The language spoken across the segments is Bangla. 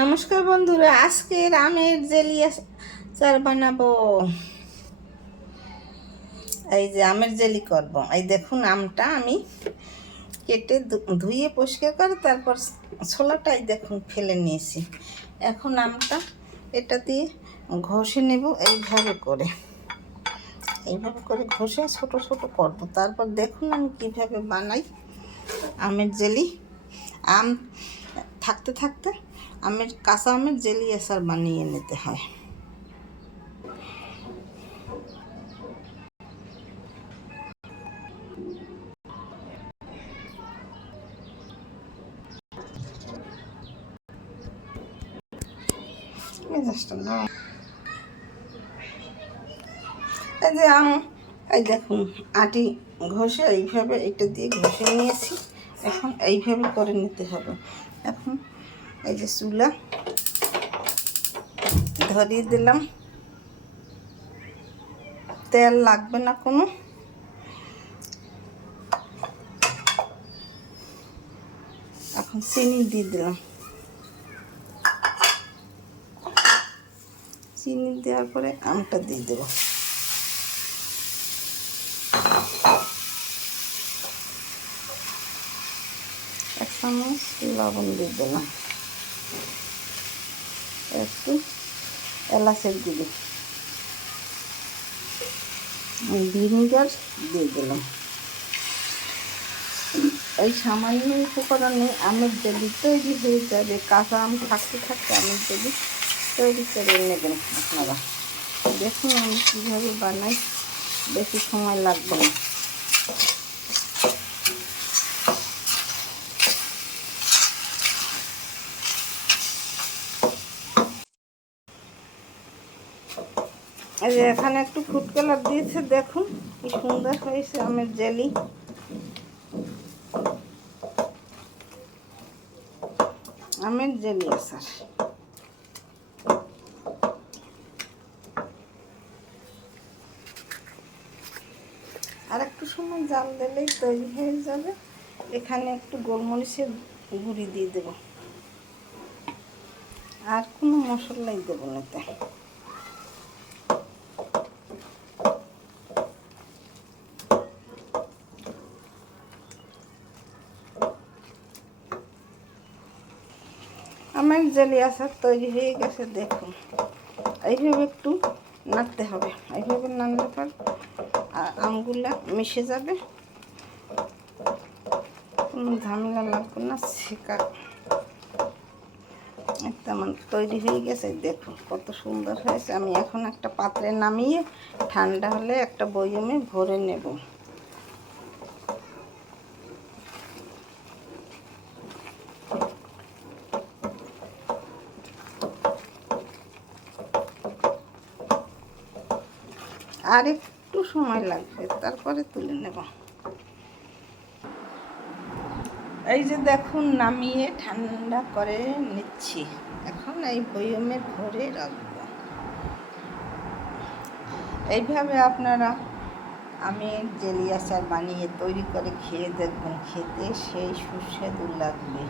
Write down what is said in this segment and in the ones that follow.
নমস্কার বন্ধুরা, আজকের আমের জেলি আচার বানাবো। এই যে আমের জেলি করব। এই দেখুন, আমটা আমি কেটে ধুয়ে পরিষ্কার করে তারপর ছোলাটাই দেখুন ফেলে নিয়েছি। এখন আমটা এটা দিয়ে ঘষে নেব এইভাবে করে ঘষে ছোট ছোট করব। তারপর দেখুন আমি কিভাবে বানাই আমের জেলি। আম থাকতে থাকতে কাঁচা আমের জেলি আচার বানিয়ে নিতে হয়। এই যে আম, এই দেখুন আটি ঘষে এইভাবে এটা দিয়ে ঘষে নিয়েছি। এখন এইভাবে করে নিতে হবে। এখন এই যে চুলা ধরিয়ে দিলাম, তেল লাগবে না কোনো। এখন চিনি দিয়ে দিলাম। চিনি দেওয়ার পরে আমটা দিয়ে দেবো। এক চামচ লবণ দিয়ে দিলাম, একটু এলাচের গুঁড়ো, ভিনিগার দিয়ে দিলাম। এই সামান্য উপকরণে আমের জেলি তৈরি হয়ে যাবে। কাঁচা আম থাকতে থাকতে আমের জেলি তৈরি করে নেবেন আপনারা। দেখুন আমি কীভাবে বানাই, বেশি সময় লাগবে না। এই যে এখানে একটু ফুড কালার দিয়েছে, দেখুন কি সুন্দর হয়েছে আমের জেলি। আমের জেলি আচার আর একটু সময় জাল দিলেই তৈরি হয়ে যাবে। এখানে একটু গোলমরিচের গুঁড়ি দিয়ে দেব, আর কোনো মশলাই দেবো না এতে। আমের জেলি আচার তৈরি হয়ে গেছে, দেখুন। এইভাবে একটু নাড়তে হবে, এইভাবে নাড়লে পর আমগুলা মিশে যাবে, কোনো ঝামেলা লাগবে না। ছেঁকা তেমন তৈরি হয়ে গেছে, দেখুন কত সুন্দর হয়েছে। আমি এখন একটা পাত্রে নামিয়ে ঠান্ডা হলে একটা বয়মে ভরে নেব। আর একটু সময় লাগবে, তারপরে তুলে নেব। এই যে দেখুন নামিয়ে ঠান্ডা করে নিচ্ছি। এখন এই বয়মে ভরে রাখব। এইভাবে আপনারা আমের জেলি আচার বানিয়ে তৈরি করে খেয়ে দেখবেন, খেতে সেই সুস্বাদু লাগবে।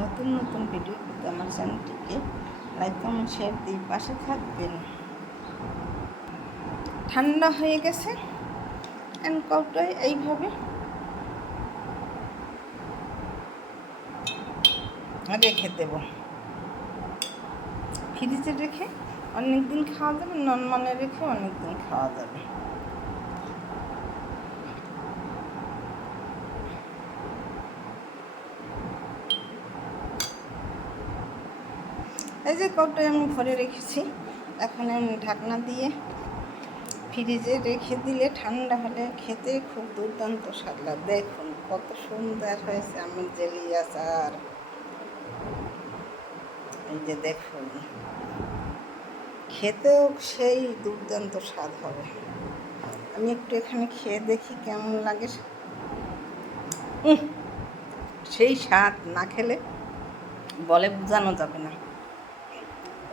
নতুন নতুন ভিডিও পেতে আমার চ্যানেলটিকে লাইক কমেন্ট শেয়ার দিয়ে পাশে থাকবেন। ঠান্ডা হয়ে গেছে, কৌটোয় এইভাবে রেখে দেব। ফ্রিজে রেখে অনেক দিন খাওয়া যাবে, নরমালে রেখে অনেক দিন খাওয়া যাবে। এই যে কৌটোয় আমি ভরে রেখেছি। এখন আমি ঢাকনা দিয়ে ফ্রিজে রেখে দিলে ঠান্ডা হলে খেতে খুব দুর্দান্ত স্বাদ লাগে। দেখুন কত সুন্দর হয়েছে আমের জেলি আচার। এই যে দেখুন, খেতেও সেই দুর্দান্ত স্বাদ হবে। আমি একটু এখানে খেয়ে দেখি কেমন লাগে। সেই স্বাদ না খেলে বলে বোঝানো যাবে না।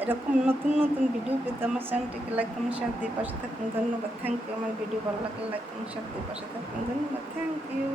এরকম নতুন নতুন ভিডিও পেতে আমার চ্যানেলটিকে লাইক কমেন্ট শেয়ার দিয়ে পাশে থাকুন। ধন্যবাদ, থ্যাংক ইউ। আমার ভিডিও ভালো লাগলে লাইক কমেন্ট শেয়ার দিয়ে পাশে থাকুন। ধন্যবাদ, থ্যাংক ইউ।